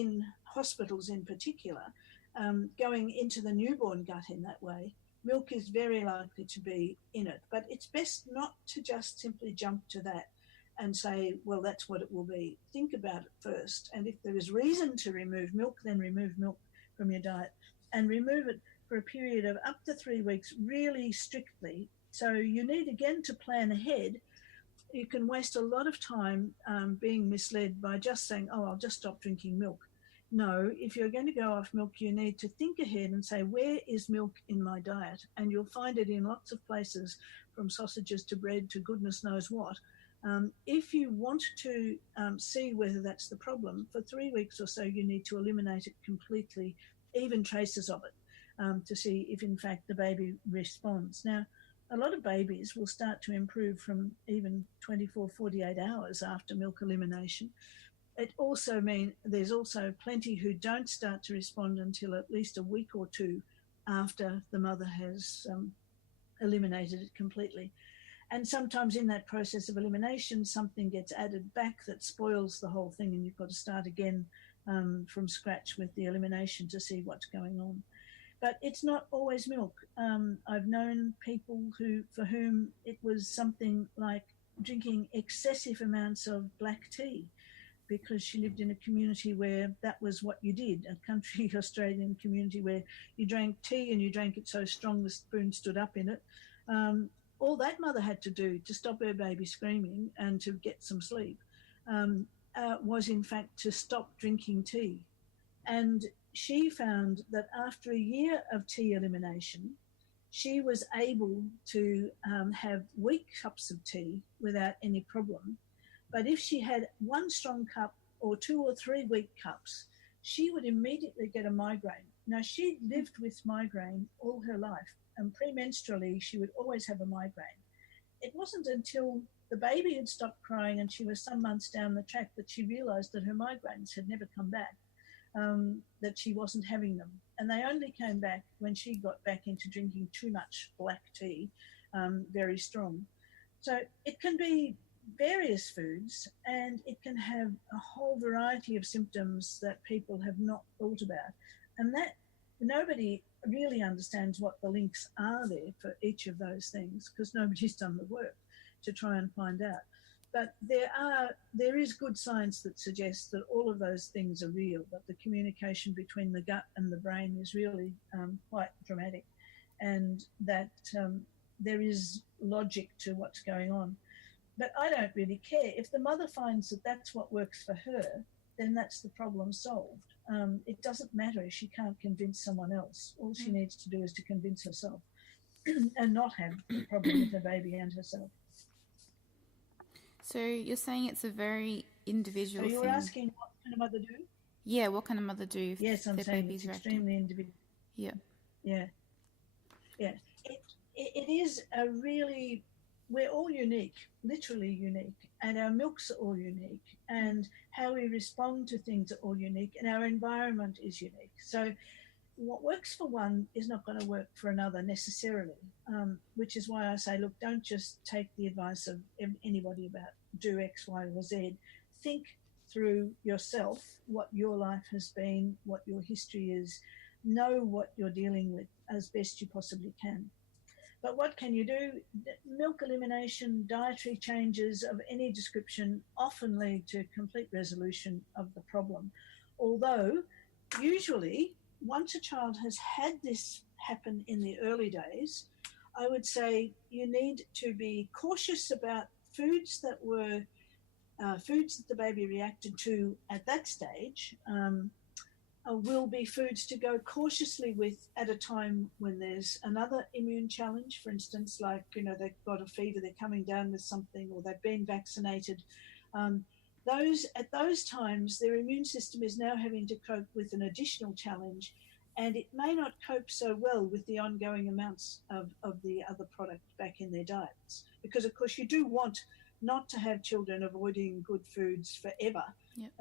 in hospitals in particular, going into the newborn gut in that way, milk is very likely to be in it. But it's best not to just simply jump to that and say, well, that's what it will be. Think about it first. And if there is reason to remove milk, then remove milk from your diet, and remove it for a period of up to 3 weeks really strictly. So you need, again, to plan ahead. You can waste a lot of time being misled by just saying, oh, I'll just stop drinking milk. No, if you're going to go off milk, you need to think ahead and say, where is milk in my diet? And you'll find it in lots of places, from sausages to bread to goodness knows what. If you want to see whether that's the problem, for 3 weeks or so, you need to eliminate it completely, even traces of it, to see if, in fact, the baby responds. Now, a lot of babies will start to improve from even 24, 48 hours after milk elimination. It also means there's also plenty who don't start to respond until at least a week or two after the mother has eliminated it completely. And sometimes in that process of elimination, something gets added back that spoils the whole thing, and you've got to start again from scratch with the elimination to see what's going on. But it's not always milk. I've known people for whom it was something like drinking excessive amounts of black tea, because she lived in a community where that was what you did, a country Australian community where you drank tea and you drank it so strong the spoon stood up in it. All that mother had to do to stop her baby screaming and to get some sleep was, in fact, to stop drinking tea. And she found that after a year of tea elimination, she was able to have weak cups of tea without any problem. But if she had one strong cup or 2 or 3 weak cups, she would immediately get a migraine. Now, she lived with migraine all her life, and premenstrually she would always have a migraine. It wasn't until the baby had stopped crying and she was some months down the track that she realised that her migraines had never come back, that she wasn't having them. And they only came back when she got back into drinking too much black tea, very strong. So it can be various foods, and it can have a whole variety of symptoms that people have not thought about. And that nobody really understands what the links are there for each of those things, because nobody's done the work to try and find out. But there is good science that suggests that all of those things are real, that the communication between the gut and the brain is really quite dramatic, and that there is logic to what's going on. But I don't really care. If the mother finds that that's what works for her, then that's the problem solved. It doesn't matter if she can't convince someone else. All she needs to do is to convince herself and not have a problem with her baby and herself. So you're saying it's a very individual thing. So you're asking what can a mother do? Yeah, what can a mother do if yes, I'm their saying baby's it's extremely individual. Yeah. Yeah. Yeah. It is a really... We're all unique, literally unique, and our milks are all unique, and how we respond to things are all unique, and our environment is unique. So what works for one is not going to work for another necessarily, which is why I say, look, don't just take the advice of anybody about do X, Y, or Z. Think through yourself what your life has been, what your history is, know what you're dealing with as best you possibly can. But what can you do? Milk elimination, dietary changes of any description often lead to complete resolution of the problem. Although, usually, once a child has had this happen in the early days, I would say you need to be cautious about foods that were foods that the baby reacted to at that stage. Will be foods to go cautiously with at a time when there's another immune challenge, for instance, like, they've got a fever, they're coming down with something, or they've been vaccinated. At those times, their immune system is now having to cope with an additional challenge, and it may not cope so well with the ongoing amounts of the other product back in their diets. Because, of course, you do want not to have children avoiding good foods forever. Yep.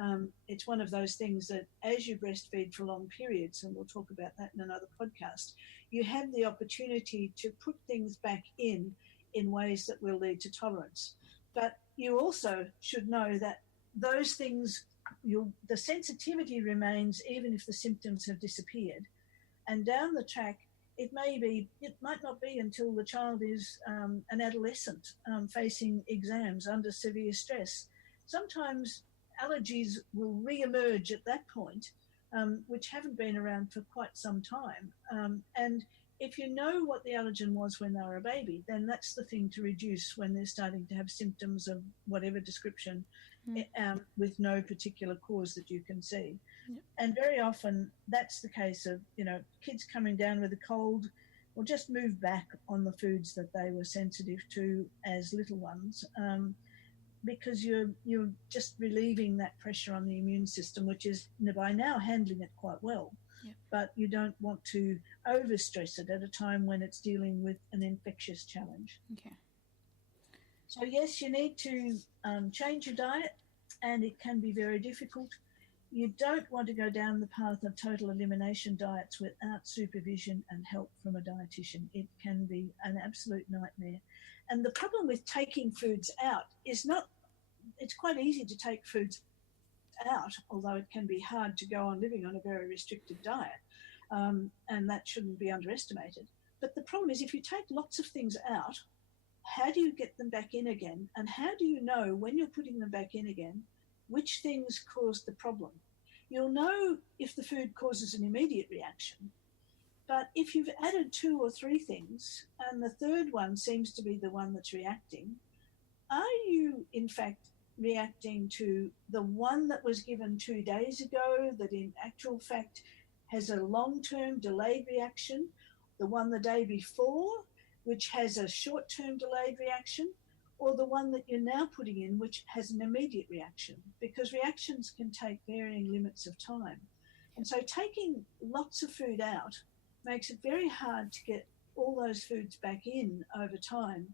It's one of those things that as you breastfeed for long periods, and we'll talk about that in another podcast, you have the opportunity to put things back in ways that will lead to tolerance. But you also should know that those things the sensitivity remains even if the symptoms have disappeared. And down the track, it might not be until the child is an adolescent facing exams under severe stress. Sometimes allergies will re-emerge at that point, which haven't been around for quite some time. And if you know what the allergen was when they were a baby, then that's the thing to reduce when they're starting to have symptoms of whatever description with no particular cause that you can see. Yep. And very often that's the case of, kids coming down with a cold will just move back on the foods that they were sensitive to as little ones, because you're just relieving that pressure on the immune system, which is by now handling it quite well. Yep. But you don't want to overstress it at a time when it's dealing with an infectious challenge. Okay. So yes, you need to change your diet, and it can be very difficult. You don't want to go down the path of total elimination diets without supervision and help from a dietitian. It can be an absolute nightmare. And the problem with taking foods out is it's quite easy to take foods out, although it can be hard to go on living on a very restricted diet, and that shouldn't be underestimated. But the problem is, if you take lots of things out, how do you get them back in again? And how do you know when you're putting them back in again which things caused the problem? You'll know if the food causes an immediate reaction, but if you've added 2 or 3 things and the third one seems to be the one that's reacting, are you in fact reacting to the one that was given 2 days ago that in actual fact has a long-term delayed reaction, the one the day before which has a short-term delayed reaction, or the one that you're now putting in which has an immediate reaction? Because reactions can take varying limits of time. And so taking lots of food out makes it very hard to get all those foods back in over time.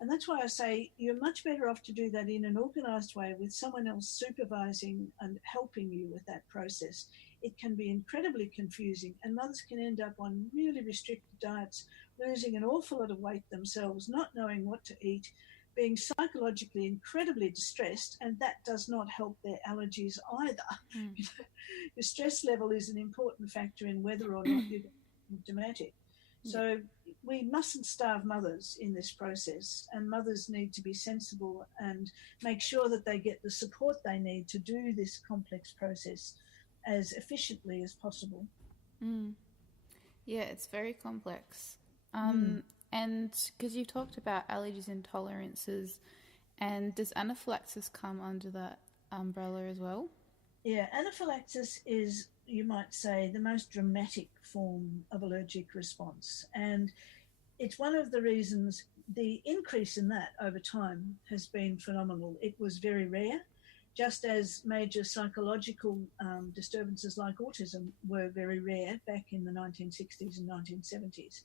And that's why I say you're much better off to do that in an organised way with someone else supervising and helping you with that process. It can be incredibly confusing, and mothers can end up on really restricted diets, losing an awful lot of weight themselves, not knowing what to eat, being psychologically incredibly distressed, and that does not help their allergies either. Your stress level is an important factor in whether or not you're symptomatic. So we mustn't starve mothers in this process, and mothers need to be sensible and make sure that they get the support they need to do this complex process as efficiently as possible. Yeah, it's very complex. And because you talked about allergies and intolerances, and does anaphylaxis come under that umbrella as well? Yeah, anaphylaxis is, you might say, the most dramatic form of allergic response. And it's one of the reasons the increase in that over time has been phenomenal. It was very rare, just as major psychological disturbances like autism were very rare back in the 1960s and 1970s.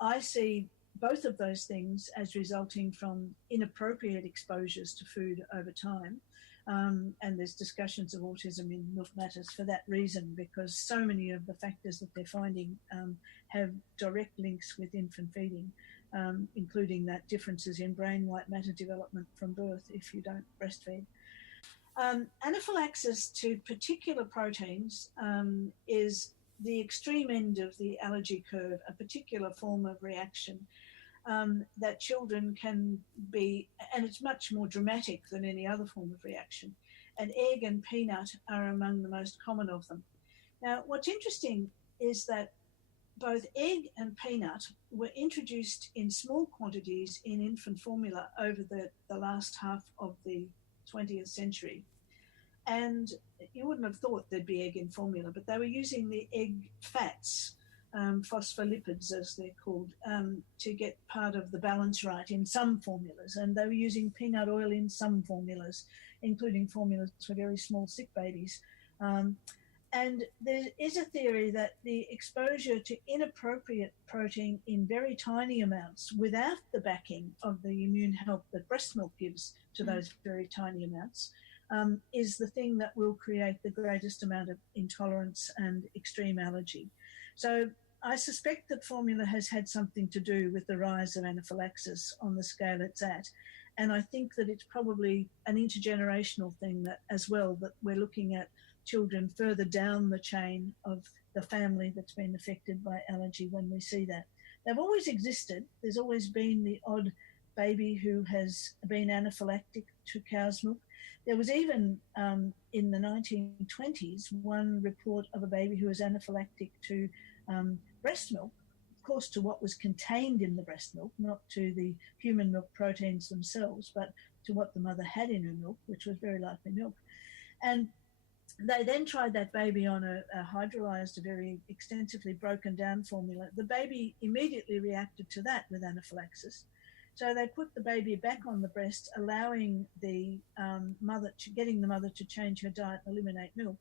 I see both of those things as resulting from inappropriate exposures to food over time. And there's discussions of autism in Milk Matters for that reason, because so many of the factors that they're finding have direct links with infant feeding, including that differences in brain white matter development from birth if you don't breastfeed. Anaphylaxis to particular proteins is the extreme end of the allergy curve, a particular form of reaction that children can be, and it's much more dramatic than any other form of reaction. And egg and peanut are among the most common of them. Now, what's interesting is that both egg and peanut were introduced in small quantities in infant formula over the last half of the 20th century. And you wouldn't have thought there'd be egg in formula, but they were using the egg fats, phospholipids as they're called, to get part of the balance right in some formulas. And they were using peanut oil in some formulas, including formulas for very small sick babies. And there is a theory that the exposure to inappropriate protein in very tiny amounts without the backing of the immune help that breast milk gives to those very tiny amounts is the thing that will create the greatest amount of intolerance and extreme allergy. So I suspect that formula has had something to do with the rise of anaphylaxis on the scale it's at. And I think that it's probably an intergenerational thing that as well, that we're looking at children further down the chain of the family that's been affected by allergy when we see that. They've always existed. There's always been the odd baby who has been anaphylactic to cow's milk. There was even in the 1920s one report of a baby who was anaphylactic to breast milk, of course to what was contained in the breast milk, not to the human milk proteins themselves, but to what the mother had in her milk, which was very likely milk. And they then tried that baby on a hydrolyzed, a very extensively broken down formula. The baby immediately reacted to that with anaphylaxis. So they put the baby back on the breast, allowing the getting the mother to change her diet and eliminate milk.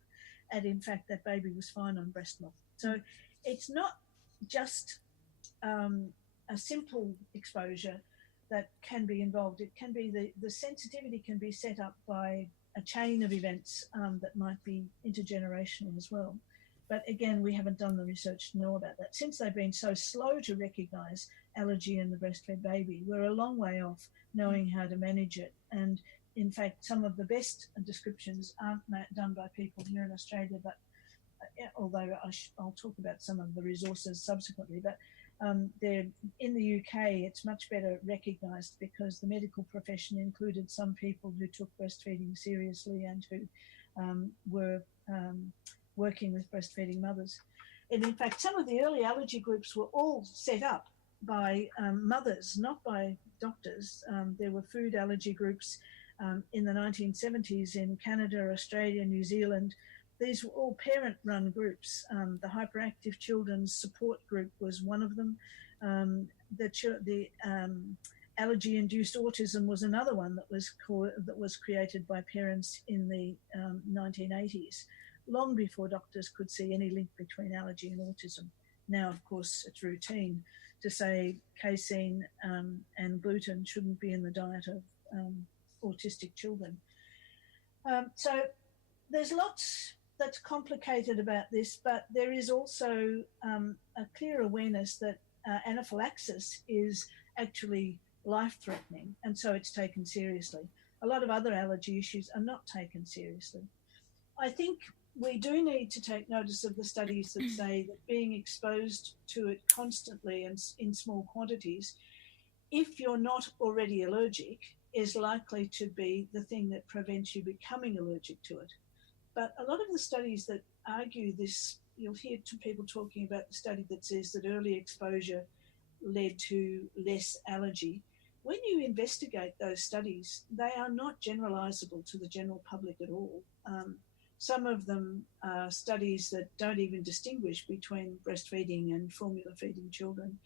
And in fact, that baby was fine on breast milk. So it's not just a simple exposure that can be involved. It can be the sensitivity can be set up by a chain of events that might be intergenerational as well. But again, we haven't done the research to know about that. Since they've been so slow to recognise allergy in the breastfed baby, we're a long way off knowing how to manage it. And in fact, some of the best descriptions aren't done by people here in Australia, but although I'll talk about some of the resources subsequently, but they're in the UK, it's much better recognised because the medical profession included some people who took breastfeeding seriously and who were working with breastfeeding mothers. And in fact, some of the early allergy groups were all set up by mothers, not by doctors. There were food allergy groups in the 1970s in Canada, Australia, New Zealand. These were all parent-run groups. The Hyperactive Children's Support Group was one of them. The allergy-induced autism was another one that was created by parents in the 1980s, long before doctors could see any link between allergy and autism. Now, of course, it's routine to say casein and gluten shouldn't be in the diet of autistic children. So there's lots that's complicated about this, but there is also a clear awareness that anaphylaxis is actually life-threatening, and so it's taken seriously. A lot of other allergy issues are not taken seriously. I think we do need to take notice of the studies that say that being exposed to it constantly and in small quantities, if you're not already allergic, is likely to be the thing that prevents you becoming allergic to it. But a lot of the studies that argue this, you'll hear people talking about the study that says that early exposure led to less allergy. When you investigate those studies, they are not generalizable to the general public at all. Some of them are studies that don't even distinguish between breastfeeding and formula feeding children.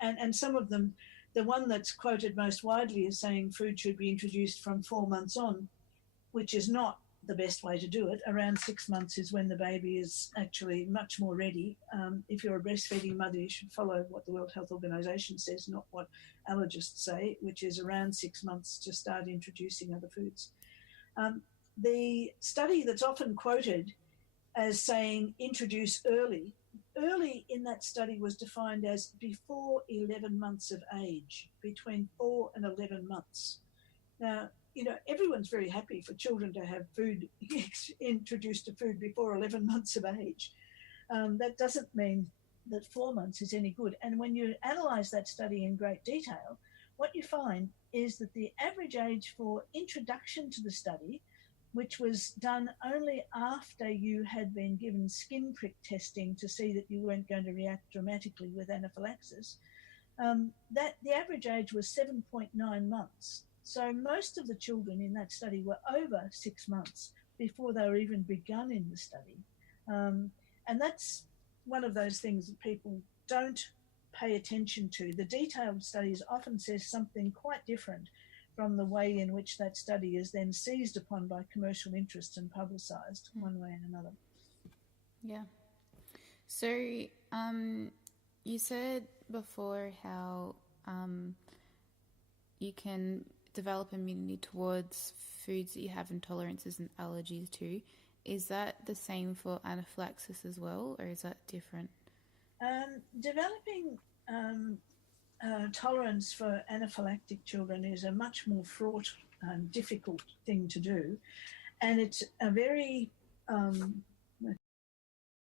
And some of them, the one that's quoted most widely is saying food should be introduced from 4 months on, which is not the best way to do it. Around 6 months is when the baby is actually much more ready. If you're a breastfeeding mother, you should follow what the World Health Organization says, not what allergists say, which is around 6 months to start introducing other foods. The study that's often quoted as saying introduce early in that study was defined as before 11 months of age, between 4 and 11 months. Now, everyone's very happy for children to have food introduced to food before 11 months of age. That doesn't mean that 4 months is any good. And when you analyse that study in great detail, what you find is that the average age for introduction to the study, which was done only after you had been given skin prick testing to see that you weren't going to react dramatically with anaphylaxis, that the average age was 7.9 months. So most of the children in that study were over 6 months before they were even begun in the study. And that's one of those things that people don't pay attention to. The detailed studies often says something quite different from the way in which that study is then seized upon by commercial interests and publicised one way and another. Yeah. So you said before how you can develop immunity towards foods that you have intolerances and allergies to. Is that the same for anaphylaxis as well, or is that different? Developing tolerance for anaphylactic children is a much more fraught and difficult thing to do. And it's a very